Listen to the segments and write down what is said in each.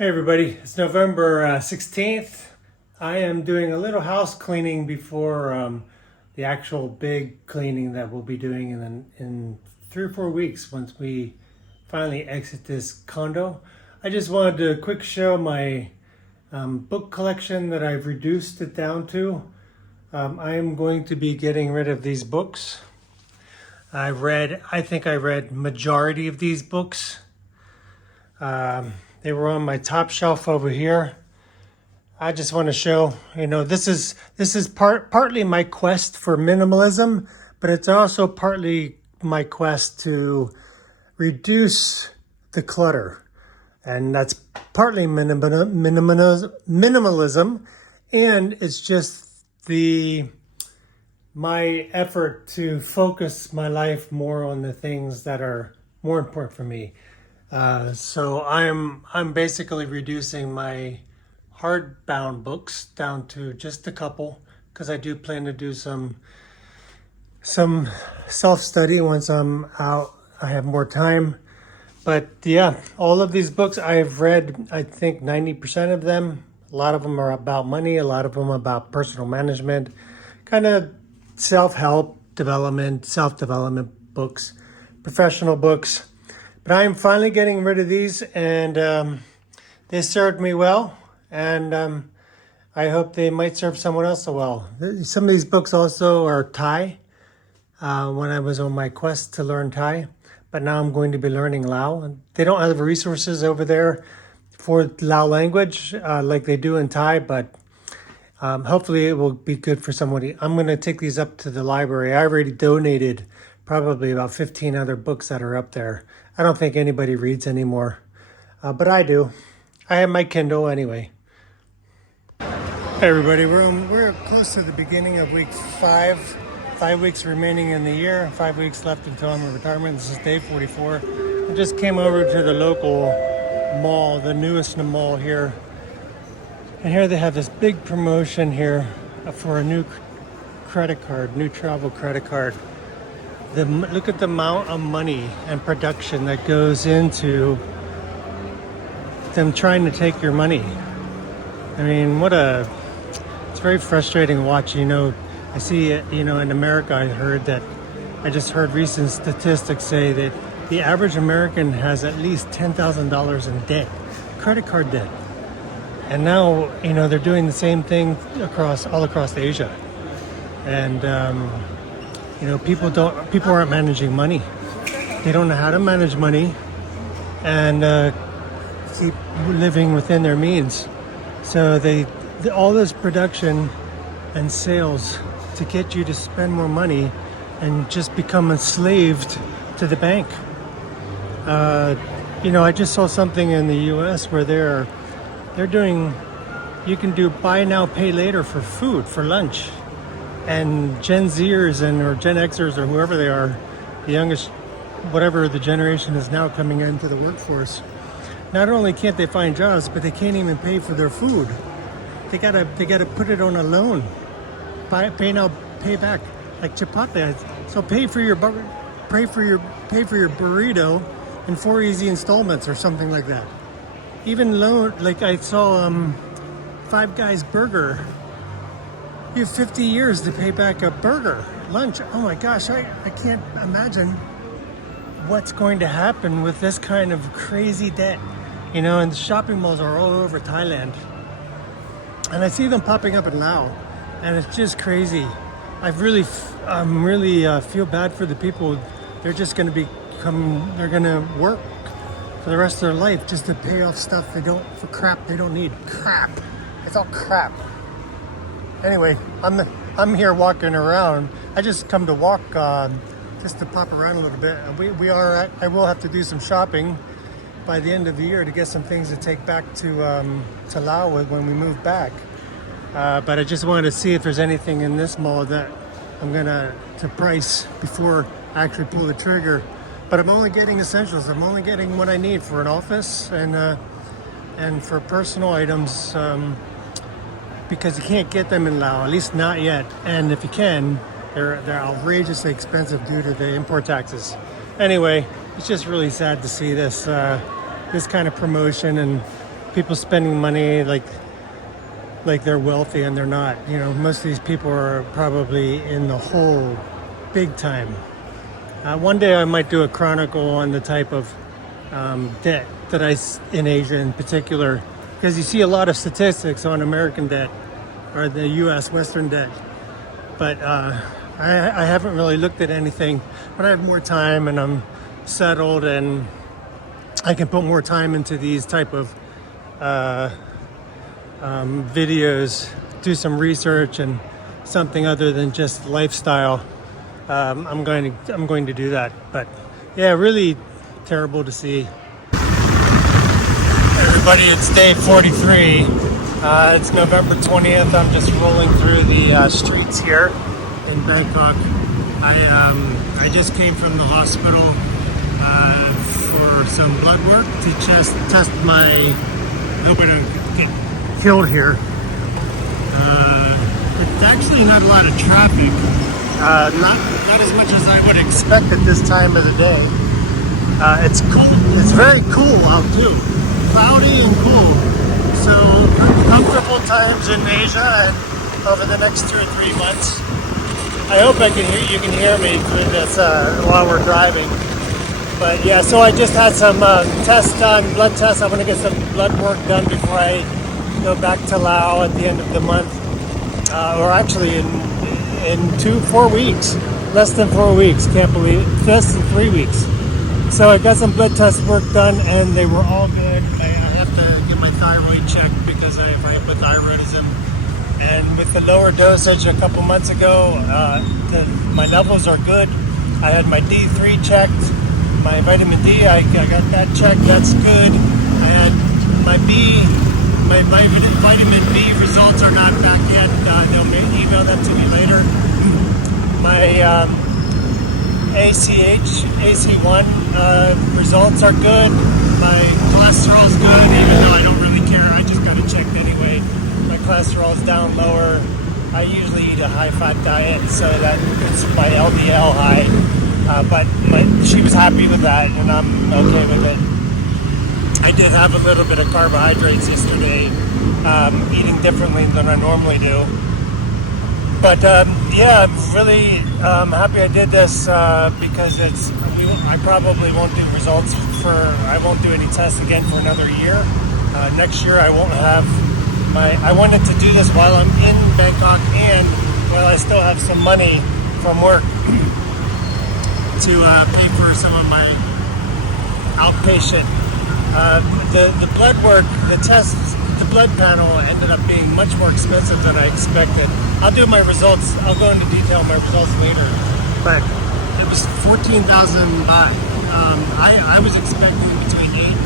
Hey everybody, it's November 16th. I am doing a little house cleaning before the actual big cleaning that we'll be doing in 3 or 4 weeks once we finally exit this condo. I just wanted to quick show my book collection that I've reduced it down to. I am going to be getting rid of these books. I think I read majority of these books. They were on my top shelf over here. I just want to show, this is partly my quest for minimalism, but it's also partly my quest to reduce the clutter. And that's partly minimalism, and it's just my effort to focus my life more on the things that are more important for me. So I'm basically reducing my hardbound books down to just a couple, because I do plan to do some self-study once I'm out. I have more time. But yeah, all of these books I've read, I think 90% of them. A lot of them are about money, a lot of them about personal management, kind of self-help development, self-development books, professional books. But I am finally getting rid of these, and they served me well, and I hope they might serve someone else well. Some of these books also are Thai, when I was on my quest to learn Thai, but now I'm going to be learning Lao. They don't have the resources over there for Lao language like they do in Thai, but hopefully it will be good for somebody. I'm going to take these up to the library. I already donated probably about 15 other books that are up there. I don't think anybody reads anymore, but I do. I have my Kindle anyway. Hey everybody, we're close to the beginning of week 5. 5 weeks remaining in the year, 5 weeks left until I'm in retirement. This is day 44. I just came over to the local mall, the newest mall here. And here they have this big promotion here for a new credit card, new travel credit card. Look at the amount of money and production that goes into them trying to take your money. I mean, it's very frustrating to watch. I see it, in America. I just heard recent statistics say that the average American has at least $10,000 in debt, credit card debt. And now, they're doing the same thing all across Asia. And, people aren't managing money. They don't know how to manage money and keep living within their means. So all this production and sales to get you to spend more money and just become enslaved to the bank. I just saw something in the U.S. where they're doing, you can do buy now, pay later for food, for lunch. And Gen Zers or Gen Xers or whoever they are, the youngest, whatever the generation is now coming into the workforce, not only can't they find jobs, but they can't even pay for their food. They gotta put it on a loan. Pay now, pay back, like Chipotle. So pay for your burrito in 4 easy installments or something like that. Even loan, like I saw Five Guys Burger. You have 50 years to pay back a burger, lunch. Oh my gosh, I can't imagine what's going to happen with this kind of crazy debt. And the shopping malls are all over Thailand. And I see them popping up in Laos, and it's just crazy. I really feel bad for the people. They're just going to they're going to work for the rest of their life just to pay off stuff for crap they don't need. Crap. It's all crap. Anyway, I'm here walking around. I just come to walk, just to pop around a little bit. I will have to do some shopping by the end of the year to get some things to take back to Laos when we move back. But I just wanted to see if there's anything in this mall that I'm gonna price before I actually pull the trigger. But I'm only getting essentials. I'm only getting what I need for an office and for personal items. Because you can't get them in Laos, at least not yet. And if you can, they're outrageously expensive due to the import taxes. Anyway, it's just really sad to see this kind of promotion, and people spending money like they're wealthy and they're not. You know, most of these people are probably in the hole big time. One day I might do a chronicle on the type of debt that in Asia in particular, because you see a lot of statistics on American debt or the U.S. Western debt, but I haven't really looked at anything. But I have more time and I'm settled and I can put more time into these type of videos, do some research and something other than just lifestyle. I'm going to do that. But yeah, really terrible to see. Everybody, it's day 43. It's November 20th. I'm just rolling through the streets here in Bangkok. I just came from the hospital for some blood work to test my. I hope I don't get killed here. It's actually not a lot of traffic. Not as much as I would expect at this time of the day. It's cool. It's very cool out too. Cloudy and cool. So comfortable times in Asia and over the next 2 or 3 months. I hope you can hear me through this while we're driving. But yeah, so I just had some tests done, blood tests. I'm going to get some blood work done before I go back to Laos at the end of the month. Or actually in 4 weeks. Less than 4 weeks. Can't believe it. Less than 3 weeks. So I got some blood test work done and they were all good. I have to get my thyroid checked because I have hypothyroidism. And with the lower dosage a couple months ago, my levels are good. I had my D3 checked, my vitamin D, I got that checked, that's good. I had my vitamin B results are not back yet. They'll email them to me later. My AC1 results are good. My cholesterol's good, even though I don't really care. I just got it checked anyway. My cholesterol's down lower. I usually eat a high-fat diet, so that puts my LDL high. But she was happy with that, and I'm okay with it. I did have a little bit of carbohydrates yesterday, eating differently than I normally do. But yeah, I'm really happy I did this because I probably won't do results I won't do any tests again for another year. Next year I won't have I wanted to do this while I'm in Bangkok and while I still have some money from work to pay for some of my outpatient. The blood work, the tests, the blood panel ended up being much more expensive than I expected. I'll do my results. I'll go into detail on my results later. But it was 14,000 baht. I was expecting between 8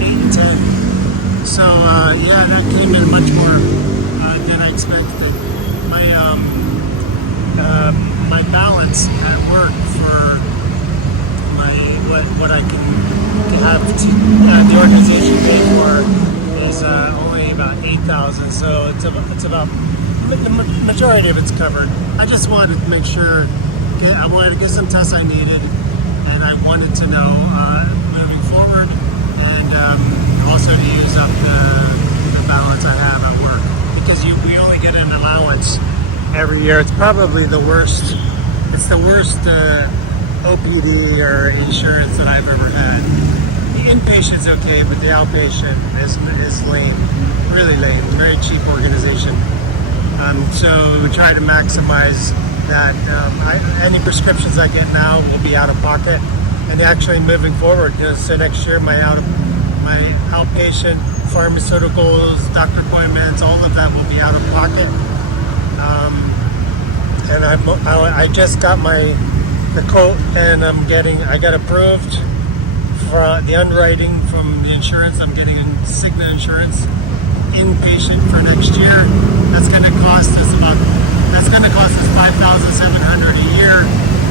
and 10. So yeah, that came in much more than I expected. My balance at work for what I can have the organization pay for is only about 8,000. So it's about the majority of it's covered. I just wanted to make sure. I wanted to get some tests I needed, and I wanted to know moving forward, and also to use up the balance I have at work, because we only get an allowance every year. It's probably the worst. It's the worst OPD or insurance that I've ever had. The inpatient's okay, but the outpatient is lame, really lame. Very cheap organization. So we try to maximize that. Any prescriptions I get now will be out of pocket, and actually moving forward, so next year my outpatient pharmaceuticals, doctor appointments, all of that will be out of pocket. And I just got the quote, and I got approved for the underwriting from the insurance. I'm getting Cigna insurance inpatient for next year. That's going to cost us $5,700 a year,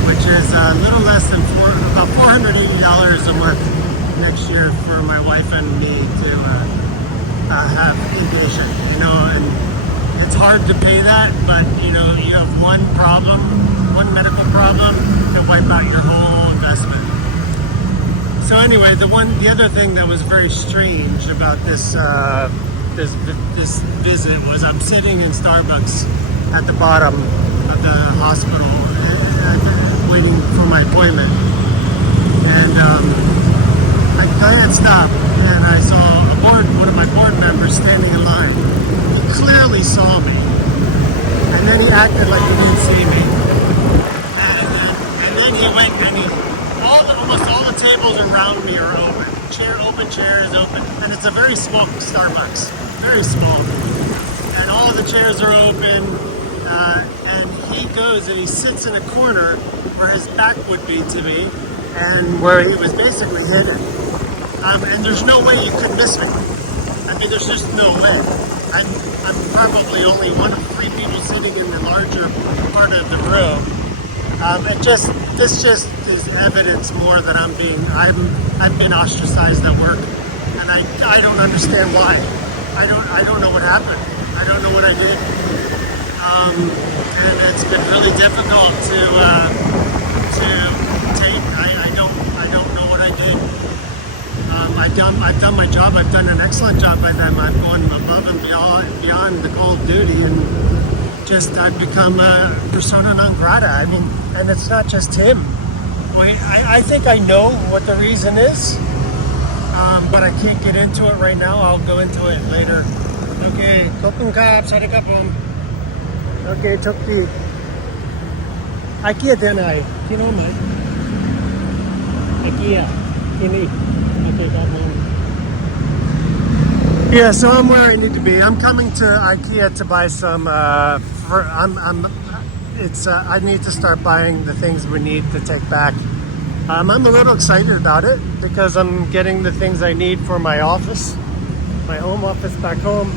which is a little less than about $480 a month next year for my wife and me to have inpatient. And it's hard to pay that, but you have one medical problem to wipe out your whole investment. So So anyway, the other thing that was very strange about this visit was I'm sitting in Starbucks at the bottom of the hospital, waiting for my appointment, and I glanced up and I saw one of my board members standing in line. He clearly saw me, and then he acted like he didn't see me, and then he went and almost all the tables around me are open. Open chairs, open, and it's a very small Starbucks, very small, and all the chairs are open, and he goes and he sits in a corner where his back would be to me, and where he was basically hidden, and there's no way you could miss me. I mean, there's just no way. I'm probably only one of three people sitting in the larger part of the room. This just is evidence more that I've been ostracized at work, and I don't understand why. I don't know what happened. I don't know what I did, and it's been really difficult to take. I don't know what I did. I've done my job. I've done an excellent job by them. I've gone above and beyond the call of duty, and I've become a persona non grata. I mean, and it's not just him. I think I know what the reason is, but I can't get into it right now. I'll go into it later. Okay, kopung kap, sari kapung. Okay, toki. Aquí denai, kino mai. Aquí ya, kini. Okay, kapung. Yeah, so I'm where I need to be. I'm coming to IKEA to buy some. I need to start buying the things we need to take back. I'm a little excited about it because I'm getting the things I need for my office, my home office back home.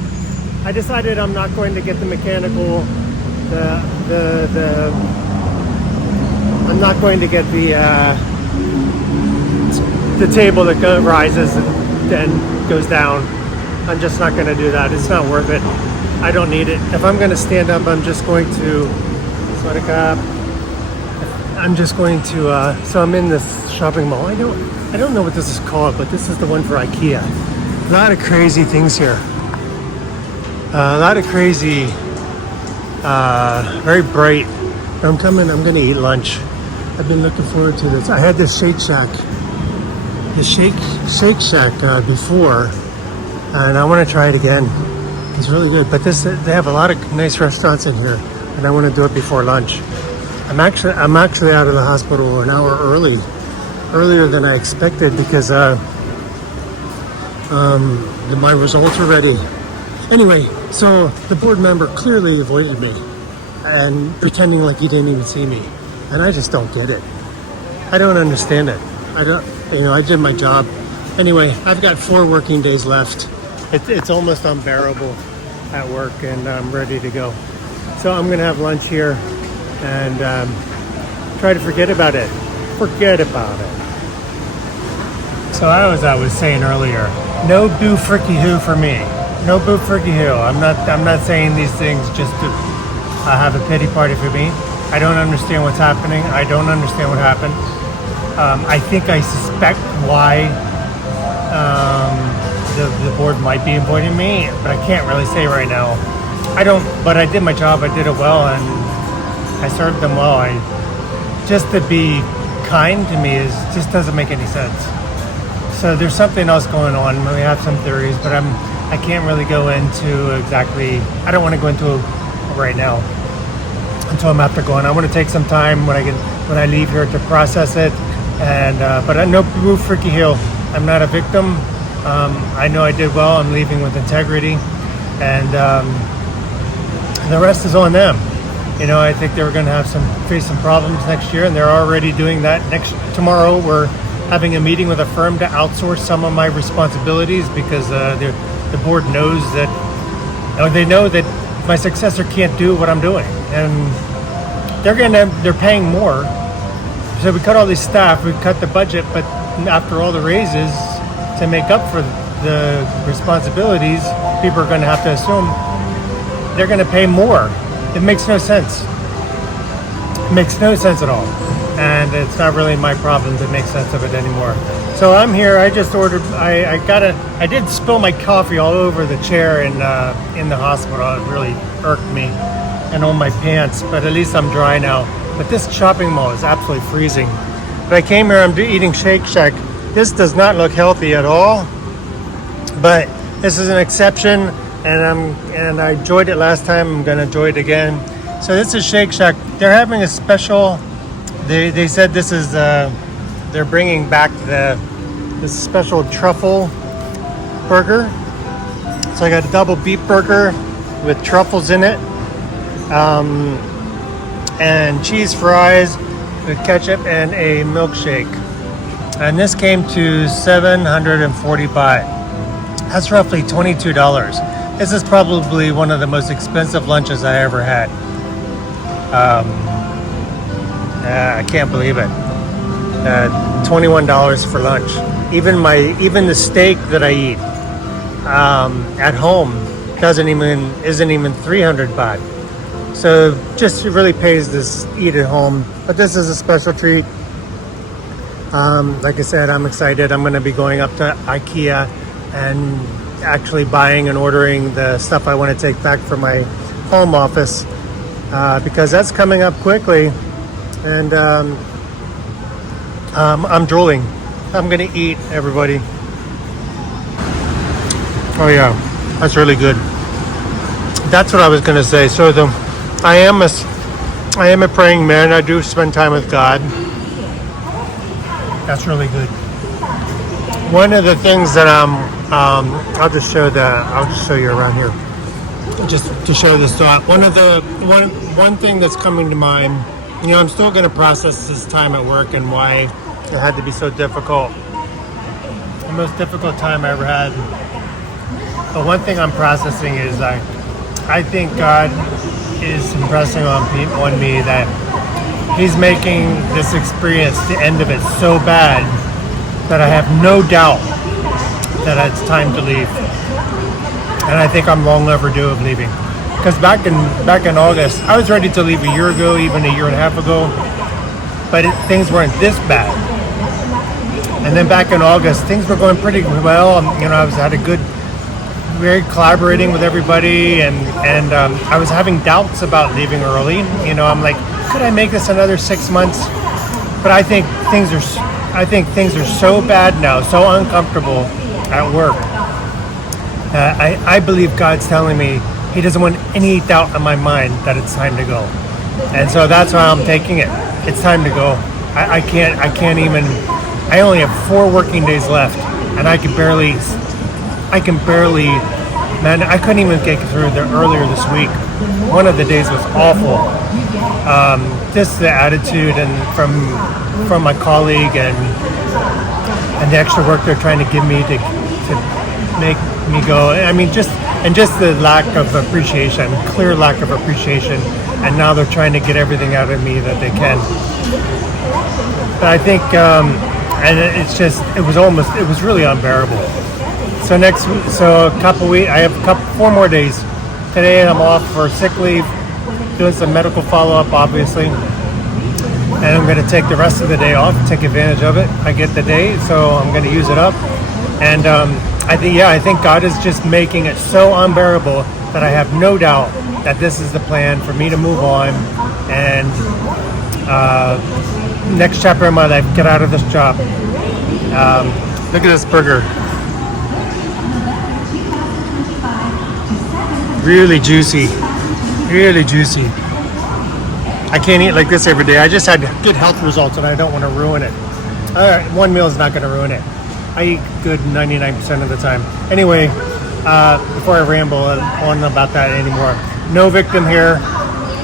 I decided I'm not going to get the mechanical, I'm not going to get the table that rises and then goes down. I'm just not going to do that. It's not worth it. I don't need it. If I'm going to stand up, I'm just going to. So I'm in this shopping mall. I don't know what this is called, but this is the one for IKEA. A lot of crazy things here. A lot of crazy, very bright. I'm gonna eat lunch. I've been looking forward to this. I had this Shake Shack before, and I want to try it again. It's really good, but they have a lot of nice restaurants in here, and I want to do it before lunch. I'm actually out of the hospital an hour earlier than I expected because my results are ready. Anyway, so the board member clearly avoided me and pretending like he didn't even see me, and I just don't get it. I don't understand it. I did my job. Anyway, I've got 4 working days left. It's almost unbearable at work, and I'm ready to go. So I'm gonna have lunch here and try to forget about it. So as I was saying earlier, no boo fricky who for me. No boo fricky who. I'm not saying these things just to have a pity party for me. I don't understand what's happening. I don't understand what happened. I think I suspect why the board might be avoiding me, but I can't really say right now. But I did my job. I did it well, and I served them well. Just to be kind to me just doesn't make any sense. So there's something else going on. We have some theories, but I can't really go into exactly. I don't want to go into it right now until I'm after going. I want to take some time when I leave here to process it. And but I know boo freaky heel. I'm not a victim. I know I did well. I'm leaving with integrity, and the rest is on them. I think they're going to face some problems next year, and they're already doing that. Tomorrow, we're having a meeting with a firm to outsource some of my responsibilities because the board knows that, they know that my successor can't do what I'm doing, and they're paying more. So we cut all these staff, we cut the budget, but after all the raises to make up for the responsibilities, people are going to have to assume they're going to pay more. It makes no sense. It makes no sense at all. and it's not really my problem to make sense of it anymore. So I'm here. I just ordered. I did spill my coffee all over the chair in the hospital. It really irked me, and on my pants. But at least I'm dry now. But this shopping mall is absolutely freezing. But I came here. I'm eating Shake Shack. This does not look healthy at all. But this is an exception, and I enjoyed it last time. I'm gonna enjoy it again. So this is Shake Shack. They're having a special. They said this is they're bringing back this special truffle burger. So I got a double beef burger with truffles in it, and cheese fries with ketchup and a milkshake. And this came to 740 baht. That's roughly $22. This is probably one of the most expensive lunches I ever had. I can't believe it. $21 for lunch. Even the steak that I eat at home isn't even 300 baht. So just really pays to eat at home. But this is a special treat. Like I said, I'm excited. I'm going to be going up to IKEA and actually buying and ordering the stuff I want to take back for my home office, because that's coming up quickly, and I'm drooling. I'm gonna eat, everybody. Oh yeah, that's really good. That's what I was gonna say. So I am a praying man. I do spend time with God. That's really good. One of the things that I'll just show you around here, just to show this thought. One thing that's coming to mind, I'm still going to process this time at work and why it had to be so difficult. The most difficult time I ever had. But one thing I'm processing is I think God is impressing on me that He's making this experience, the end of it, so bad that I have no doubt that it's time to leave. And I think I'm long overdue of leaving. Because back in August, I was ready to leave a year ago, even a year and a half ago, but things weren't this bad. And then back in August, things were going pretty well. I had a good, very collaborating with everybody, and I was having doubts about leaving early. I'm like, could I make this another 6 months? But I think things are so bad now, so uncomfortable at work. I believe God's telling me He doesn't want any doubt in my mind that it's time to go, and so that's why I'm taking it. It's time to go. I can't even. I only have 4 working days left, and I can barely. Man, I couldn't even get through the earlier this week. One of the days was awful. Just the attitude and from my colleague and the extra work they're trying to give me to make me go. I mean, just the lack of appreciation, clear lack of appreciation, and now they're trying to get everything out of me that they can. But I think, and it was really unbearable. So a couple weeks, I have 4 more days. Today I'm off for sick leave, doing some medical follow-up, obviously. And I'm going to take the rest of the day off, take advantage of it. I get the day, so I'm going to use it up. And I think God is just making it so unbearable that I have no doubt that this is the plan for me to move on and next chapter of my life, get out of this job. Look at this burger. Really juicy. Really juicy. I can't eat like this every day. I just had good health results and I don't want to ruin it. One meal is not going to ruin it. I eat good 99% of the time. Anyway, before I ramble on about that anymore, no victim here.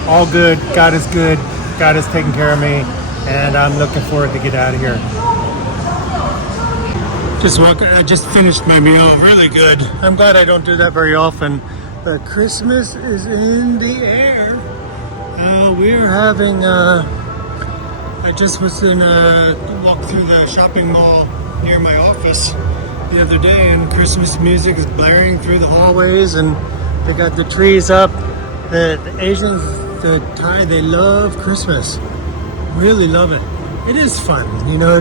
All good. God is good. God is taking care of me. And I'm looking forward to get out of here. I just finished my meal. Really good. I'm glad I don't do that very often. But Christmas is in the air. We're having, I just was walked through the shopping mall near my office the other day, and Christmas music is blaring through the hallways, and they got the trees up. The Asians, the Thai, they love Christmas. Really love it. it is fun. You know,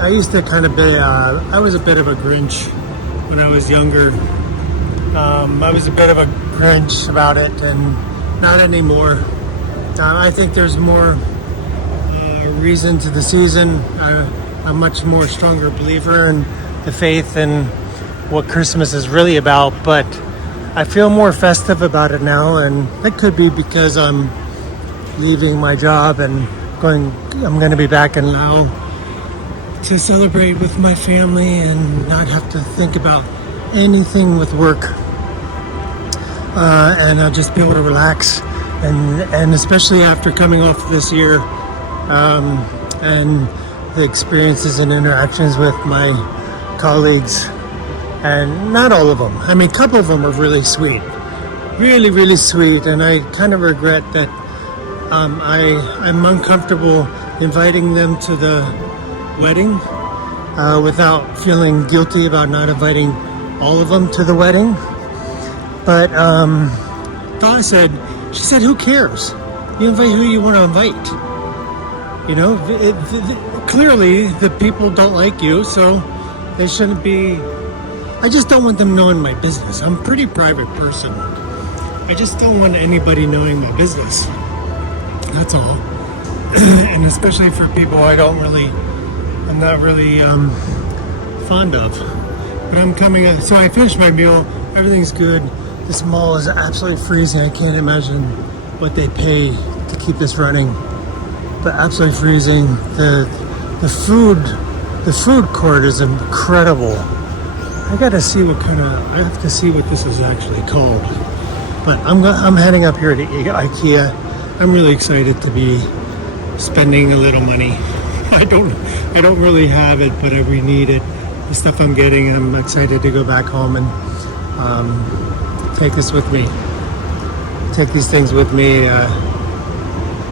I used to kind of be, I was a bit of a Grinch when I was younger. I was a bit of a Grinch about it, and not anymore. I think there's more reason to the season. I'm a much more stronger believer in the faith and what Christmas is really about, but I feel more festive about it now, and that could be because I'm leaving my job and I'm going to be back in Laos to celebrate with my family and not have to think about anything with work, and I'll just be able to relax, and especially after coming off this year, and the experiences and interactions with my colleagues, and not all of them. I mean, a couple of them are really sweet, really, really sweet, and I kind of regret that I'm uncomfortable inviting them to the wedding without feeling guilty about not inviting all of them to the wedding. But Dawn said, she said, who cares? You invite who you want to invite. You know, clearly the people don't like you, so they shouldn't be. I just don't want them knowing my business. I'm a pretty private person. I just don't want anybody knowing my business. That's all. And especially for people I'm not really fond of. But I'm coming, so I finished my meal. Everything's good. This mall is absolutely freezing. I can't imagine what they pay to keep this running. But absolutely freezing. The food court is incredible. I have to see what this is actually called. But I'm heading up here to IKEA. I'm really excited to be spending a little money. I don't really have it, but we need it. The stuff I'm getting, I'm excited to go back home and take this with me. Take these things with me.